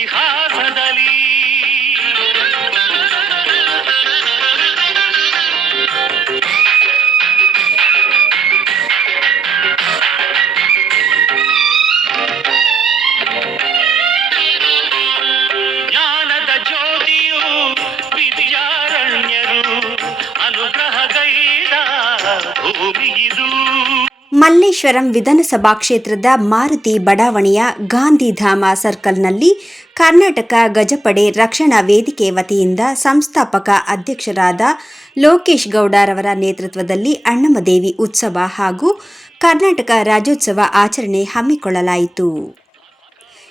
ಇತಿಹಾಸದಲ್ಲಿ. ಜ್ಞಾನದ ಜ್ಯೋತಿಯು ವಿದ್ಯಾರಣ್ಯರು ಅನುಗ್ರಹಗೈದ ಭೂಮಿಗಿದು. ಮಲ್ಲೇಶ್ವರಂ ವಿಧಾನಸಭಾ ಕ್ಷೇತ್ರದ ಮಾರುತಿ ಬಡಾವಣೆಯ ಗಾಂಧಿಧಾಮ ಸರ್ಕಲ್ನಲ್ಲಿ ಕರ್ನಾಟಕ ಗಜಪಡೆ ರಕ್ಷಣಾ ವೇದಿಕೆ ವತಿಯಿಂದ ಸಂಸ್ಥಾಪಕ ಅಧ್ಯಕ್ಷರಾದ ಲೋಕೇಶ್ ಗೌಡರವರ ನೇತೃತ್ವದಲ್ಲಿ ಅಣ್ಣಮದೇವಿ ಉತ್ಸವ ಹಾಗೂ ಕರ್ನಾಟಕ ರಾಜ್ಯೋತ್ಸವ ಆಚರಣೆ ಹಮ್ಮಿಕೊಳ್ಳಲಾಯಿತು.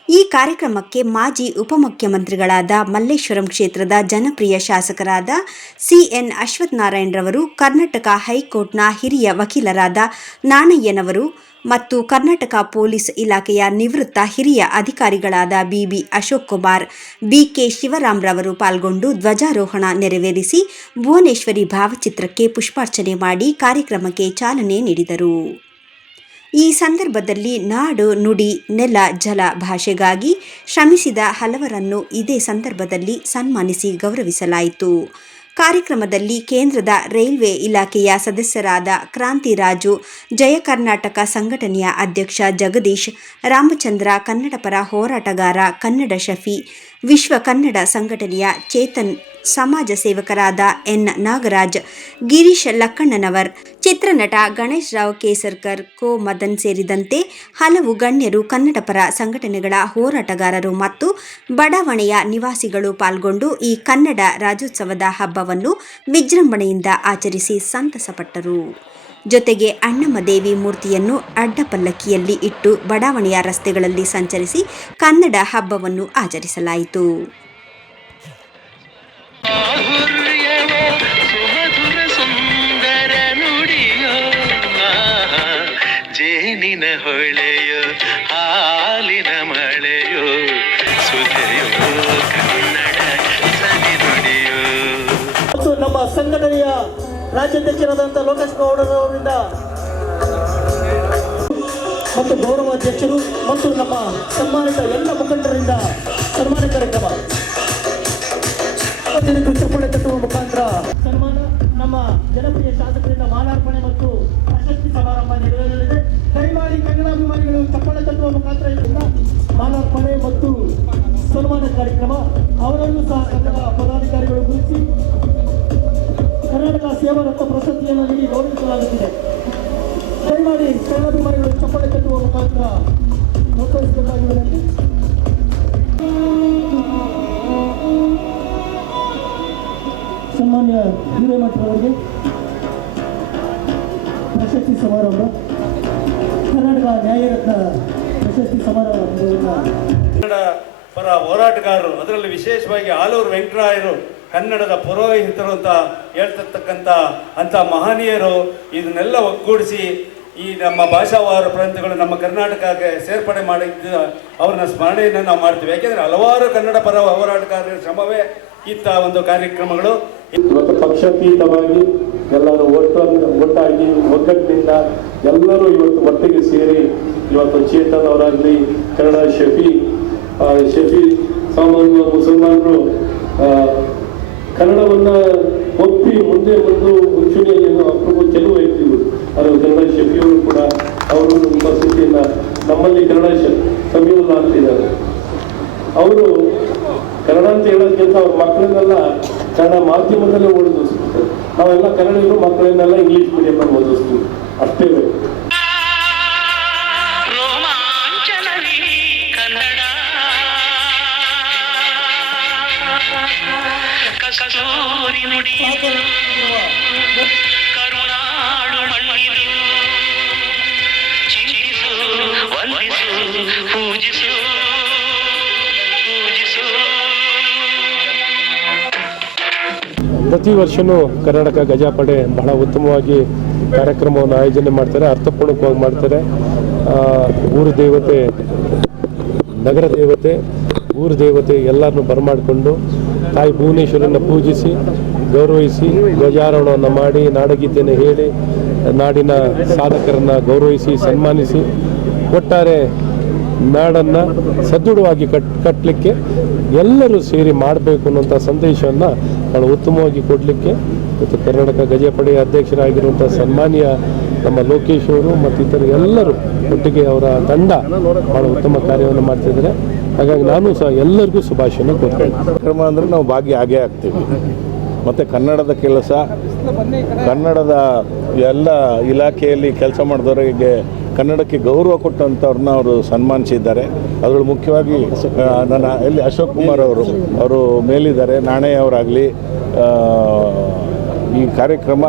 ಈ ಕಾರ್ಯಕ್ರಮಕ್ಕೆ ಮಾಜಿ ಉಪಮುಖ್ಯಮಂತ್ರಿಗಳಾದ ಮಲ್ಲೇಶ್ವರಂ ಕ್ಷೇತ್ರದ ಜನಪ್ರಿಯ ಶಾಸಕರಾದ ಸಿಎನ್ ಅಶ್ವತ್ಥನಾರಾಯಣರವರು, ಕರ್ನಾಟಕ ಹೈಕೋರ್ಟ್ನ ಹಿರಿಯ ವಕೀಲರಾದ ನಾಣಯ್ಯನವರು ಮತ್ತು ಕರ್ನಾಟಕ ಪೊಲೀಸ್ ಇಲಾಖೆಯ ನಿವೃತ್ತ ಹಿರಿಯ ಅಧಿಕಾರಿಗಳಾದ ಬಿಬಿ ಅಶೋಕ್ ಕುಮಾರ್, ಬಿಕೆ ಶಿವರಾಮ್ರವರು ಪಾಲ್ಗೊಂಡು ಧ್ವಜಾರೋಹಣ ನೆರವೇರಿಸಿ ಭುವನೇಶ್ವರಿ ಭಾವಚಿತ್ರಕ್ಕೆ ಪುಷ್ಪಾರ್ಚನೆ ಮಾಡಿ ಕಾರ್ಯಕ್ರಮಕ್ಕೆ ಚಾಲನೆ ನೀಡಿದರು. ಈ ಸಂದರ್ಭದಲ್ಲಿ ನಾಡು, ನುಡಿ, ನೆಲ, ಜಲ, ಭಾಷೆಗಾಗಿ ಶ್ರಮಿಸಿದ ಹಲವರನ್ನು ಇದೇ ಸಂದರ್ಭದಲ್ಲಿ ಸನ್ಮಾನಿಸಿ ಗೌರವಿಸಲಾಯಿತು. ಕಾರ್ಯಕ್ರಮದಲ್ಲಿ ಕೇಂದ್ರದ ರೈಲ್ವೆ ಇಲಾಖೆಯ ಸದಸ್ಯರಾದ ಕ್ರಾಂತಿರಾಜು, ಜಯ ಕರ್ನಾಟಕ ಸಂಘಟನೆಯ ಅಧ್ಯಕ್ಷ ಜಗದೀಶ್, ರಾಮಚಂದ್ರ, ಕನ್ನಡಪರ ಹೋರಾಟಗಾರ ಕನ್ನಡ ಶಫಿ, ವಿಶ್ವ ಕನ್ನಡ ಸಂಘಟನೆಯ ಚೇತನ್, ಸಮಾಜ ಸೇವಕರಾದ ಎನ್ ನಾಗರಾಜ್, ಗಿರೀಶ್ ಲಕ್ಕಣ್ಣನವರ್, ಚಿತ್ರನಟ ಗಣೇಶ್ ರಾವ್ ಕೇಸರ್ಕರ್, ಕೋ ಮದನ್ ಸೇರಿದಂತೆ ಹಲವು ಗಣ್ಯರು, ಕನ್ನಡಪರ ಸಂಘಟನೆಗಳ ಹೋರಾಟಗಾರರು ಮತ್ತು ಬಡಾವಣೆಯ ನಿವಾಸಿಗಳು ಪಾಲ್ಗೊಂಡು ಈ ಕನ್ನಡ ರಾಜ್ಯೋತ್ಸವದ ಹಬ್ಬವನ್ನು ವಿಜೃಂಭಣೆಯಿಂದ ಆಚರಿಸಿ ಸಂತಸಪಟ್ಟರು. ಜೊತೆಗೆ ಅಣ್ಣಮದೇವಿ ಮೂರ್ತಿಯನ್ನು ಅಡ್ಡಪಲ್ಲಕ್ಕಿಯಲ್ಲಿ ಇಟ್ಟು ಬಡಾವಣೆಯ ರಸ್ತೆಗಳಲ್ಲಿ ಸಂಚರಿಸಿ ಕನ್ನಡ ಹಬ್ಬವನ್ನು ಆಚರಿಸಲಾಯಿತು. ಜೇನಿನ ಹೊಳೆಯೋ ಹಾಲಿನ ಮಳೆಯೋ ಸುಧೆಯೋ ಕನ್ನಡ ಸವಿ ನುಡಿಯೋ. ಮತ್ತು ನಮ್ಮ ಸಂಘಟನೆಯ ರಾಜ್ಯಾಧ್ಯಕ್ಷರಾದಂಥ ಲೋಕೇಶ್ ಗೌಡರವರಿಂದ ಮತ್ತು ಗೌರವಾಧ್ಯಕ್ಷರು ಮತ್ತು ನಮ್ಮ ಸನ್ಮಾನಿತ ಎಲ್ಲ ಮುಖಂಡರಿಂದ ಸನ್ಮಾನ ಕಾರ್ಯಕ್ರಮ ಚಪ್ಪಳೆ ತಟ್ಟುವ ಮುಖಾಂತರ ಸನ್ಮಾನ. ನಮ್ಮ ಜನಪ್ರಿಯ ಶಾಸಕರಿಂದ ಮಾಲಾರ್ಪಣೆ ಮತ್ತು ಪ್ರಶಸ್ತಿ ಸಮಾರಂಭ ನೆರವೇರಲಿದೆ. ದಯಮಾಡಿ ಕನ್ನಡಾಭಿಮಾನಿಗಳು ಚಪ್ಪಳೆ ತಟ್ಟುವ ಮುಖಾಂತರ ಇದರಿಂದ ಮಾಲಾರ್ಪಣೆ ಮತ್ತು ಸನ್ಮಾನ ಕಾರ್ಯಕ್ರಮ. ಅವರನ್ನು ಸಹ ಕನ್ನಡ ಪದಾಧಿಕಾರಿಗಳು ಗುರುತಿಸಿ ಕರ್ನಾಟಕ ಸೇವಾ ರತ್ನ ಪ್ರಶಸ್ತಿಯನ್ನು ನೀಡಿ ಗೌರವಿಸಲಾಗುತ್ತಿದೆ. ದಯಮಾಡಿ ಕನ್ನಡಾಭಿಮಾನಿಗಳು ಚಪ್ಪಳೆ ತಟ್ಟುವ ಮುಖಾಂತರ ಪ್ರೋತ್ಸಾಹಿಸಬೇಕಾಗಿ ವಿನಂತಿ. ಸನ್ಮಾನ್ಯ ಹಿರೇಮಠರವರಿಗೆ ಪ್ರಶಸ್ತಿ ಸಮಾರಂಭ, ಕರ್ನಾಟಕ ನ್ಯಾಯರತ್ನ ಪ್ರಶಸ್ತಿ ಸಮಾರಂಭ. ಕನ್ನಡ ಪರ ಹೋರಾಟಗಾರರು, ಅದರಲ್ಲಿ ವಿಶೇಷವಾಗಿ ಆಲೂರು ವೆಂಕಟರಾಯರು ಕನ್ನಡದ ಪುರೋಹಿತರು ಅಂತ ಹೇಳ್ತಿರ್ತಕ್ಕಂಥ ಅಂಥ ಮಹನೀಯರು ಇದನ್ನೆಲ್ಲ ಒಗ್ಗೂಡಿಸಿ ಈ ನಮ್ಮ ಭಾಷಾವಾರ ಪ್ರಾಂತ್ಯಗಳು ನಮ್ಮ ಕರ್ನಾಟಕಕ್ಕೆ ಸೇರ್ಪಡೆ ಮಾಡಿದ್ದ ಅವ್ರನ್ನ ಸ್ಮರಣೆಯನ್ನು ನಾವು ಮಾಡ್ತೀವಿ. ಯಾಕೆಂದರೆ ಹಲವಾರು ಕನ್ನಡ ಪರ ಹೋರಾಟಗಾರರ ಶ್ರಮವೇ ಇಂಥ ಒಂದು ಕಾರ್ಯಕ್ರಮಗಳು. ಇವತ್ತು ಪಕ್ಷಾತೀತವಾಗಿ ಎಲ್ಲರೂ ಒಟ್ಟಾಗಿ ಒಗ್ಗಟ್ಟಿನಿಂದ ಎಲ್ಲರೂ ಇವತ್ತು ಒಟ್ಟಿಗೆ ಸೇರಿ ಇವತ್ತು ಚೇತನ್ ಅವರಾಗಲಿ, ಕನ್ನಡ ಶಫಿ ಸಾಮಾನ್ಯ ಮುಸಲ್ಮಾನರು ಕನ್ನಡವನ್ನು ಒಪ್ಪಿ ಮುಂದೆ ಒಂದು ಮುಂಚೂಣಿಯನ್ನು ಅಪ್ರಭು ಕೆಲವು ವ್ಯಕ್ತಿಗಳು, ಅದು ಕನ್ನಡ ಶಫಿಯವರು ಕೂಡ ಅವರು ಉಪಸ್ಥಿತಿಯನ್ನು ನಮ್ಮಲ್ಲಿ ಕನ್ನಡ ಸಮೀವುಲ್ಲ ಅಂತಿದ್ದಾರೆ. ಅವರು ಕನ್ನಡ ಅಂತ ಹೇಳೋದಕ್ಕಿಂತ ಅವ್ರ ಮಕ್ಕಳನ್ನೆಲ್ಲ ಕನ್ನಡ ಮಾಧ್ಯಮದಲ್ಲೇ ಓದಿಸ್ತಾರೆ. ನಾವೆಲ್ಲ ಕನ್ನಡಿಗರು ಮಕ್ಕಳನ್ನೆಲ್ಲ ಇಂಗ್ಲೀಷ್ ಮೀಡಿಯಂ ಓದಿಸ್ತೀವಿ, ಅಷ್ಟೇ ಬೇಕು. ಕರುಣಾಡು ಮಣ್ಣಿದು ಚಿಂತಿಸು, ವಂದಿಸು, ಪೂಜಿಸು, ಪೂಜಿಸು. ಪ್ರತಿ ವರ್ಷವೂ ಕರ್ನಾಟಕ ಗಜಪಡೆ ಬಹಳ ಉತ್ತಮವಾಗಿ ಕಾರ್ಯಕ್ರಮವನ್ನು ಆಯೋಜನೆ ಮಾಡ್ತಾರೆ, ಅರ್ಥಪೂರ್ಣಕವಾಗಿ ಮಾಡ್ತಾರೆ. ಊರು ದೇವತೆ, ನಗರ ದೇವತೆ, ಊರು ದೇವತೆ ಎಲ್ಲರನ್ನು ಬರಮಾಡಿಕೊಂಡು ತಾಯಿ ಭುವನೇಶ್ವರನ್ನು ಪೂಜಿಸಿ ಗೌರವಿಸಿ ಧ್ವಜಾರೋಹಣವನ್ನು ಮಾಡಿ ನಾಡಗೀತೆಯನ್ನು ಹೇಳಿ ನಾಡಿನ ಸಾಧಕರನ್ನು ಗೌರವಿಸಿ ಸನ್ಮಾನಿಸಿ ಒಟ್ಟಾರೆ ನಾಡನ್ನು ಸದೃಢವಾಗಿ ಕಟ್ಟಲಿಕ್ಕೆ ಎಲ್ಲರೂ ಸೇರಿ ಮಾಡಬೇಕು ಅನ್ನೋಂಥ ಸಂದೇಶವನ್ನು ಭಾಳ ಉತ್ತಮವಾಗಿ ಕೊಡಲಿಕ್ಕೆ ಮತ್ತು ಕರ್ನಾಟಕ ಗಜಪಡೆ ಅಧ್ಯಕ್ಷರಾಗಿರುವಂಥ ಸನ್ಮಾನ್ಯ ನಮ್ಮ ಲೋಕೇಶ್ ಅವರು ಮತ್ತು ಇತರ ಎಲ್ಲರೂ ಒಟ್ಟಿಗೆ ಅವರ ತಂಡ ಭಾಳ ಉತ್ತಮ ಕಾರ್ಯವನ್ನು ಮಾಡ್ತಿದ್ದಾರೆ. ಹಾಗಾಗಿ ನಾನು ಸಹ ಎಲ್ಲರಿಗೂ ಶುಭಾಶಯನ ಕೊಡ್ತೇನೆ. ಕಾರ್ಯಕ್ರಮ ಅಂದರೆ ನಾವು ಭಾಗಿ ಆಗ್ತೀವಿ. ಮತ್ತು ಕನ್ನಡದ ಕೆಲಸ, ಕನ್ನಡದ ಎಲ್ಲ ಇಲಾಖೆಯಲ್ಲಿ ಕೆಲಸ ಮಾಡಿದವರಿಗೆ ಕನ್ನಡಕ್ಕೆ ಗೌರವ ಕೊಟ್ಟಂಥವ್ರನ್ನ ಅವರು ಸನ್ಮಾನಿಸಿದ್ದಾರೆ. ಅದರಲ್ಲಿ ಮುಖ್ಯವಾಗಿ ನನ್ನ ಎಲ್ಲಿ ಅಶೋಕ್ ಕುಮಾರ್ ಅವರು ಮೇಲಿದ್ದಾರೆ. ನಾಣಯ್ಯ ಅವರಾಗಲಿ ಈ ಕಾರ್ಯಕ್ರಮ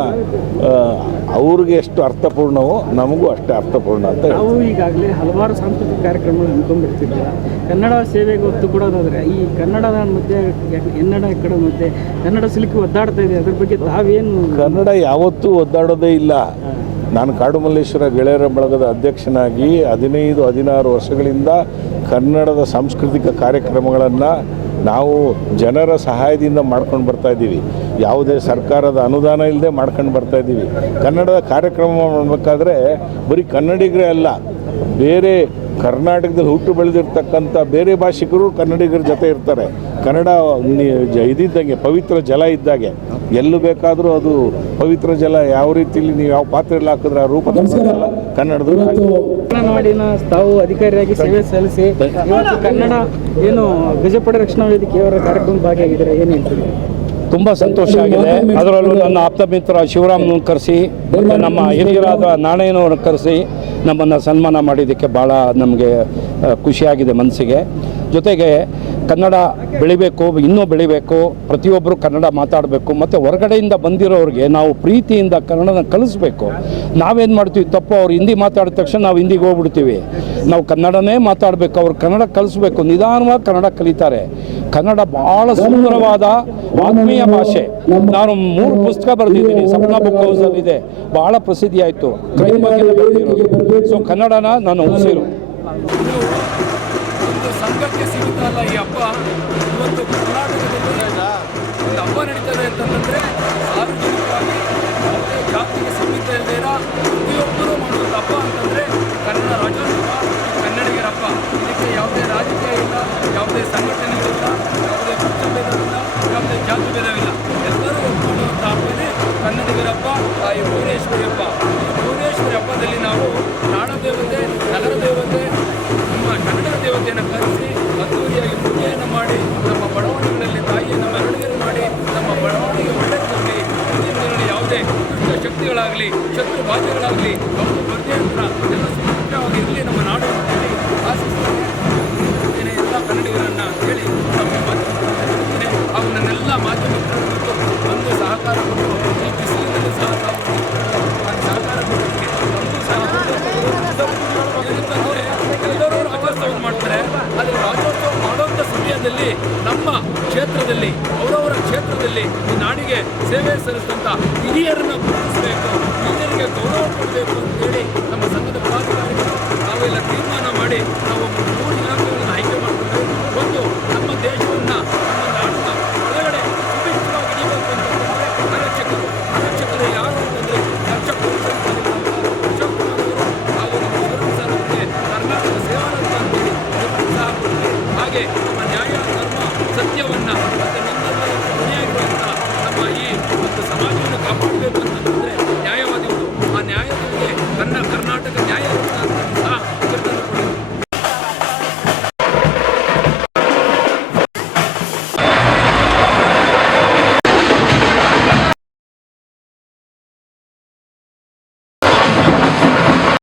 ಅವ್ರಿಗೆ ಎಷ್ಟು ಅರ್ಥಪೂರ್ಣವೋ ನಮಗೂ ಅಷ್ಟೇ ಅರ್ಥಪೂರ್ಣ ಅಂತ ಹೇಳಿ. ನಾವು ಈಗಾಗಲೇ ಹಲವಾರು ಸಾಂಸ್ಕೃತಿಕ ಕಾರ್ಯಕ್ರಮಗಳು ಹಮ್ಮಿಕೊಂಡಿರ್ತಿದ್ದೀವಿ. ಕನ್ನಡ ಸೇವೆಗೆ ಒತ್ತು ಕೊಡೋದಾದರೆ ಈ ಕನ್ನಡದ ಮಧ್ಯೆ ಎನ್ನಡ ಎಕ್ಕಡ ಮಧ್ಯೆ ಕನ್ನಡ ಸಿಲುಕಿ ಒದ್ದಾಡ್ತಾ ಇದೆ, ಅದ್ರ ಬಗ್ಗೆ ತಾವೇನು? ಕನ್ನಡ ಯಾವತ್ತೂ ಒದ್ದಾಡೋದೇ ಇಲ್ಲ. ನಾನು ಕಾಡುಮಲ್ಲೇಶ್ವರ ಗೆಳೆಯರ ಬಳಗದ ಅಧ್ಯಕ್ಷನಾಗಿ 15-16 ವರ್ಷಗಳಿಂದ ಕನ್ನಡದ ಸಾಂಸ್ಕೃತಿಕ ಕಾರ್ಯಕ್ರಮಗಳನ್ನು ನಾವು ಜನರ ಸಹಾಯದಿಂದ ಮಾಡ್ಕೊಂಡು ಬರ್ತಾಯಿದ್ದೀವಿ. ಯಾವುದೇ ಸರ್ಕಾರದ ಅನುದಾನ ಇಲ್ಲದೆ ಮಾಡ್ಕೊಂಡು ಬರ್ತಾಯಿದ್ದೀವಿ. ಕನ್ನಡದ ಕಾರ್ಯಕ್ರಮ ಮಾಡಬೇಕಾದ್ರೆ ಬರೀ ಕನ್ನಡಿಗರೇ ಅಲ್ಲ, ಬೇರೆ ಕರ್ನಾಟಕದಲ್ಲಿ ಹುಟ್ಟು ಬೆಳೆದಿರ್ತಕ್ಕಂಥ ಬೇರೆ ಭಾಷಿಕರು ಕನ್ನಡಿಗರ ಜೊತೆ ಇರ್ತಾರೆ. ಕನ್ನಡ ಇದ್ದಂಗೆ ಪವಿತ್ರ ಜಲ ಇದ್ದಾಗೆ, ಎಲ್ಲೂ ಬೇಕಾದರೂ ಅದು ಪವಿತ್ರ ಜಲ ಯಾವ ರೀತಿಯಲ್ಲಿ ನೀವು ಯಾವ ಪಾತ್ರೆಯಲ್ಲಿ ಹಾಕಿದ್ರೆ ಆ ರೂಪ ಕನ್ನಡದ. ನಾಡಿನ ತಾವು ಅಧಿಕಾರಿಯಾಗಿ ಸೇವೆ ಸಲ್ಲಿಸಿ ಇವತ್ತು ಕನ್ನಡ ಏನು ಗಜಪಡೆ ರಕ್ಷಣಾ ವೇದಿಕೆಯವರ ಕಾರ್ಯಕ್ರಮ ಭಾಗಿಯಾಗಿದ್ದಾರೆ, ಏನು ಹೇಳ್ತೀವಿ? ತುಂಬ ಸಂತೋಷ ಆಗಿದೆ. ಅದರಲ್ಲೂ ನನ್ನ ಆಪ್ತ ಮಿತ್ರ ಶಿವರಾಮ್ನನ್ನು ಕರೆಸಿ ಮತ್ತು ನಮ್ಮ ಹಿರಿಯರಾದ ನಾಣಯ್ಯನವ್ರನ್ನ ಕರೆಸಿ ನಮ್ಮನ್ನು ಸನ್ಮಾನ ಮಾಡಿದ್ದಕ್ಕೆ ಭಾಳ ನಮಗೆ ಖುಷಿಯಾಗಿದೆ ಮನಸ್ಸಿಗೆ. ಜೊತೆಗೆ ಕನ್ನಡ ಬೆಳಿಬೇಕು, ಇನ್ನೂ ಬೆಳಿಬೇಕು, ಪ್ರತಿಯೊಬ್ಬರು ಕನ್ನಡ ಮಾತಾಡಬೇಕು ಮತ್ತು ಹೊರಗಡೆಯಿಂದ ಬಂದಿರೋರಿಗೆ ನಾವು ಪ್ರೀತಿಯಿಂದ ಕನ್ನಡನ ಕಲಿಸ್ಬೇಕು. ನಾವೇನು ಮಾಡ್ತೀವಿ ತಪ್ಪು, ಅವ್ರು ಹಿಂದಿ ಮಾತಾಡಿದ ತಕ್ಷಣ ನಾವು ಹಿಂದಿಗೆ ಹೋಗ್ಬಿಡ್ತೀವಿ. ನಾವು ಕನ್ನಡನೇ ಮಾತಾಡಬೇಕು, ಅವ್ರು ಕನ್ನಡ ಕಲಿಸ್ಬೇಕು, ನಿಧಾನವಾಗಿ ಕನ್ನಡ ಕಲಿತಾರೆ. ಕನ್ನಡ ಭಾಳ ಸುಂದರವಾದ ಆತ್ಮೀಯ ಭಾಷೆ. ನಾನು 3 ಪುಸ್ತಕ ಬರೆದಿದ್ದೀನಿ, ಸಪ್ನ ಬುಕ್ ಹೌಸಲ್ಲಿದೆ, ಭಾಳ ಪ್ರಸಿದ್ಧಿ ಆಯಿತು, ಕ್ರೈಮ್ ಬಗ್ಗೆ ಬರೆದಿರೋದು. ಸೊ ಕನ್ನಡನ ನಾನು ಉಸಿರು. ಒಂದು ಸಂಘಕ್ಕೆ ಸೀಮಿತ ಅಲ್ಲ ಈ ಹಬ್ಬ. ಇವತ್ತು ಕರ್ನಾಟಕದಲ್ಲಿ ಒಂದು ಹಬ್ಬ ನಡೀತದೆ ಅಂತಂದರೆ ಸಾರ್ವಜನಿಕವಾಗಿ ಯಾವುದೇ ಜಾತಿಗೆ ಸೀಮಿತ ಇಲ್ಲದೇರ ಪ್ರತಿಯೊಬ್ಬರು ಮಾಡುವಂಥ ಹಬ್ಬ ಅಂತಂದರೆ ಕನ್ನಡ ರಾಜ್ಯೋತ್ಸವ, ಕನ್ನಡಿಗರ ಹಬ್ಬ. ಇದಕ್ಕೆ ಯಾವುದೇ ರಾಜಕೀಯ ಇಲ್ಲ, ಯಾವುದೇ ಸಂಘಟನೆಗಳಿಲ್ಲ, ಯಾವುದೇ ಪಕ್ಷಭೇದವಿಲ್ಲ, ಯಾವುದೇ ಜಾತಿ ಭೇದವಿಲ್ಲ. ಎಲ್ಲರೂ ಒಪ್ಪಿಕೊಳ್ಳುವಂಥ ಹಬ್ಬನೇ ಕನ್ನಡಿಗರ ಹಬ್ಬ, ಈ ಭುವನೇಶ್ವರಿ ಹಬ್ಬ. ಈ ಭುವನೇಶ್ವರಿ ಹಬ್ಬದಲ್ಲಿ ನಾವು ನಾಡದೇವತೆ, ನಗರ ದೇವತೆ, ನಮ್ಮ ಕನ್ನಡ ದೇವತೆಯನ್ನು ಕರೆಸಿ ಅದ್ದೂರಿಯಾಗಿ ಪೂಜೆಯನ್ನು ಮಾಡಿ ನಮ್ಮ ಬಡಾವಣೆಗಳಲ್ಲಿ ತಾಯಿಯನ್ನು ಮೆರವಣಿಗೆ ಮಾಡಿ ನಮ್ಮ ಬಡಾವಣೆಗೆ ಒಳ್ಳೆಯದಾಗಲಿ, ಮುಂದಿನ ಯಾವುದೇ ದುಷ್ಟ ಶಕ್ತಿಗಳಾಗಲಿ, ಶತ್ರು ಬಾಧ್ಯಗಳಾಗಲಿ ಅವರು ಬರದೇ ಅಂತ ಎಲ್ಲ ಸುರಕ್ಷಿತವಾಗಿರಲಿ ನಮ್ಮ ನಾಡು ಅಂತೇಳಿ ಆಶಿಸ್ತೇನೆ. ಎಲ್ಲ ಕನ್ನಡಿಗರನ್ನು ಹೇಳಿ ನಮ್ಮ ಮಾಧ್ಯಮಕ್ಕೆ ಹಾಗೂ ನನ್ನೆಲ್ಲ ಮಾಧ್ಯಮಿಕರು ಒಂದು ಸಹಕಾರ ಕೊಟ್ಟು ಈ ಬಿಸಿಲಿನಲ್ಲಿ ಸಹ ಸಹಕಾರ ಕೊಡೋದಕ್ಕೆ ನಮಗೂ ಸಹ ಎಲ್ಲರೂ ರಾಜ್ಯೋತ್ಸವ ಮಾಡ್ತಾರೆ. ಆದರೆ ರಾಜ್ಯೋತ್ಸವ ಮಾಡುವಂಥ ಸಮಯದಲ್ಲಿ ನಮ್ಮ ಕ್ಷೇತ್ರದಲ್ಲಿ ಅವರವರ ಕ್ಷೇತ್ರದಲ್ಲಿ ಈ ನಾಡಿಗೆ ಸೇವೆ ಸಲ್ಲಿಸಿದಂಥ ಹಿರಿಯರನ್ನು ಗುರುತಿಸಬೇಕು, ಹಿರಿಯರಿಗೆ ಗೌರವ ಕೊಡಬೇಕು ಅಂತೇಳಿ